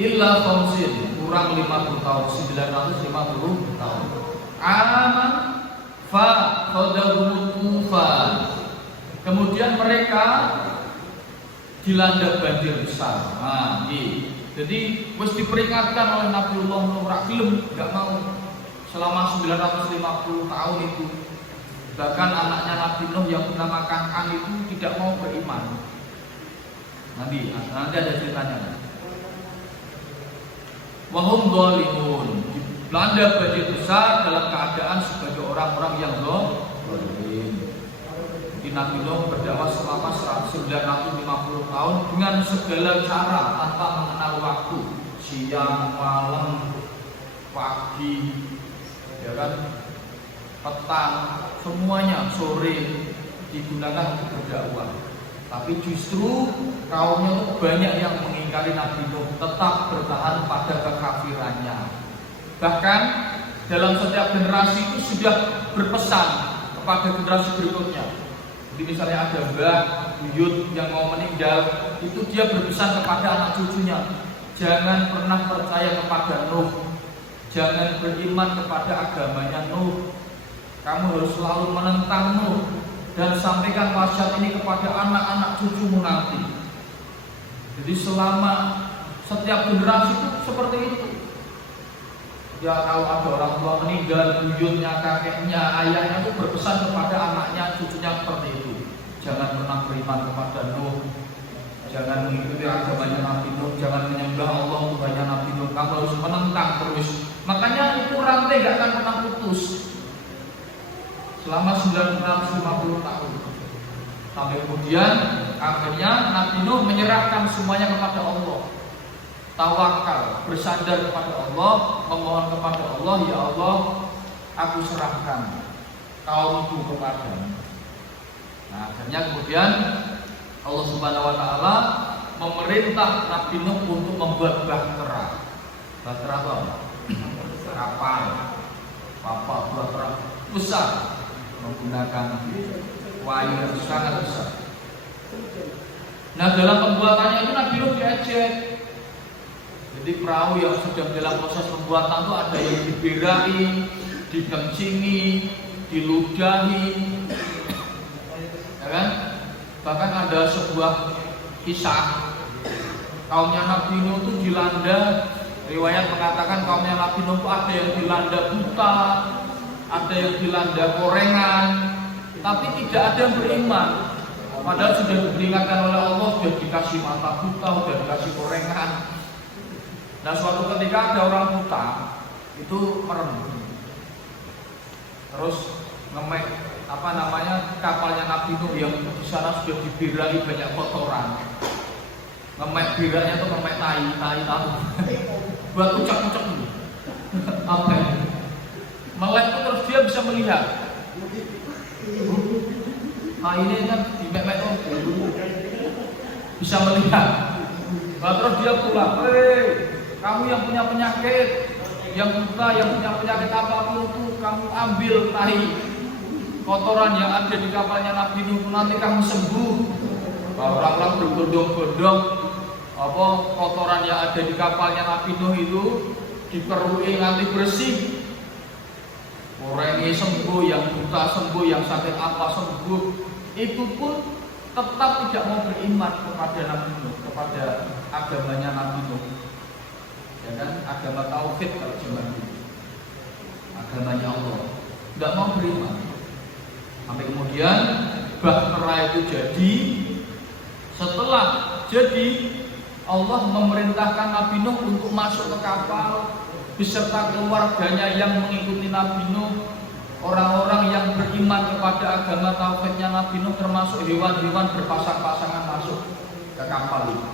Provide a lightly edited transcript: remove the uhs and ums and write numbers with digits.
illa khamsin, kurang 50 tahun, 950 tahun. Aman fa khadahum tufan. Kemudian mereka dilanda banjir besar. Nah, jadi wis diperingatkan oleh Nabiullah Nuh, ora gelem, enggak mau. Selama 950 tahun itu, bahkan anaknya Nabi Nuh yang bernama Kan'an itu tidak mau beriman. Nanti ada ceritanya. Wahum dhalimun, dilanda banjir besar dalam keadaan sebagai orang-orang yang zalim. Nabi Nuh berdakwah selama 950 tahun dengan segala cara tanpa mengenal waktu, siang, malam, pagi, ya kan, petang, semuanya sore digunakan untuk berdakwah. Tapi justru kaumnya itu banyak yang mengingkari Nabi Nuh, tetap bertahan pada kekafirannya. Bahkan dalam setiap generasi itu sudah berpesan kepada generasi berikutnya. Jadi misalnya ada mbah, buyut yang mau meninggal, itu dia berpesan kepada anak cucunya, jangan pernah percaya kepada Nuh, jangan beriman kepada agamanya Nuh, kamu harus selalu menentang Nuh, dan sampaikan wasiat ini kepada anak-anak cucumu nanti. Jadi selama setiap generasi itu seperti itu. Ya kalau ada orang tua meninggal, buyutnya, kakeknya, ayahnya itu berpesan kepada anaknya, cucunya seperti itu. Jangan pernah beriman kepada Nuh, jangan mengikuti agamanya Nabi Nuh, jangan menyembah Allah Tuhannya Nabi Nuh. Kamu harus menentang terus. Makanya itu rantai gak akan pernah putus selama 950 tahun. Sampai kemudian akhirnya Nabi Nuh menyerahkan semuanya kepada Allah. Tawakal, bersandar kepada Allah, memohon kepada Allah, ya Allah, aku serahkan kaumku kepadamu. Nah, akhirnya kemudian Allah Subhanahu wa taala memerintah Nabi Nuh untuk membuat bahtera. Bahtera apa? Kapal. Bahtera besar menggunakan wayar sangat besar. Nah, dalam pembuatannya itu Nabi Nuh diajak. Jadi perahu yang sedang dalam proses pembuatan itu ada yang diberai, dikencingi, diludahi, ya kan? Bahkan ada sebuah kisah kaumnya Nabi Nuh itu dilanda. Riwayat mengatakan kaumnya Nabi Nuh itu ada yang dilanda buta, ada yang dilanda korengan, tapi tidak ada yang beriman. Padahal sudah diperingatkan oleh Allah, sudah dikasih mata buta, sudah dikasih korengan. Nah, suatu ketika ada orang buta itu merem, terus ngemek kapalnya Nabi Nuh yang di sana sudah dibirai banyak kotoran. Ngemek biranya itu ngemek tai tahu. Buat ucap-ucap dulu. Apa ini? Melek itu terus dia bisa melihat. Ini kan dimek-mek bisa melihat. Nah, terus dia pulang. Kamu yang punya penyakit, yang buta, yang punya penyakit apapun itu, kamu ambil tahi kotoran yang ada di kapalnya Nabi Nuh, nanti kamu sembuh. Orang-orang berbondong-bondong kotoran yang ada di kapalnya Nabi Nuh itu diperui nanti bersih. Orang ini sembuh, yang buta sembuh, yang sakit apa sembuh. Itu pun tetap tidak mau beriman kepada Nabi Nuh, kepada agamanya Nabi Nuh. Ya kan, agama tauhid kalau zaman itu, agamanya Allah, tidak mau beriman. Sampai kemudian bahtera itu jadi. Setelah jadi, Allah memerintahkan Nabi Nuh untuk masuk ke kapal beserta keluarganya yang mengikuti Nabi Nuh, orang-orang yang beriman kepada agama tauhidnya Nabi Nuh, termasuk hewan-hewan berpasang-pasangan masuk ke kapal itu.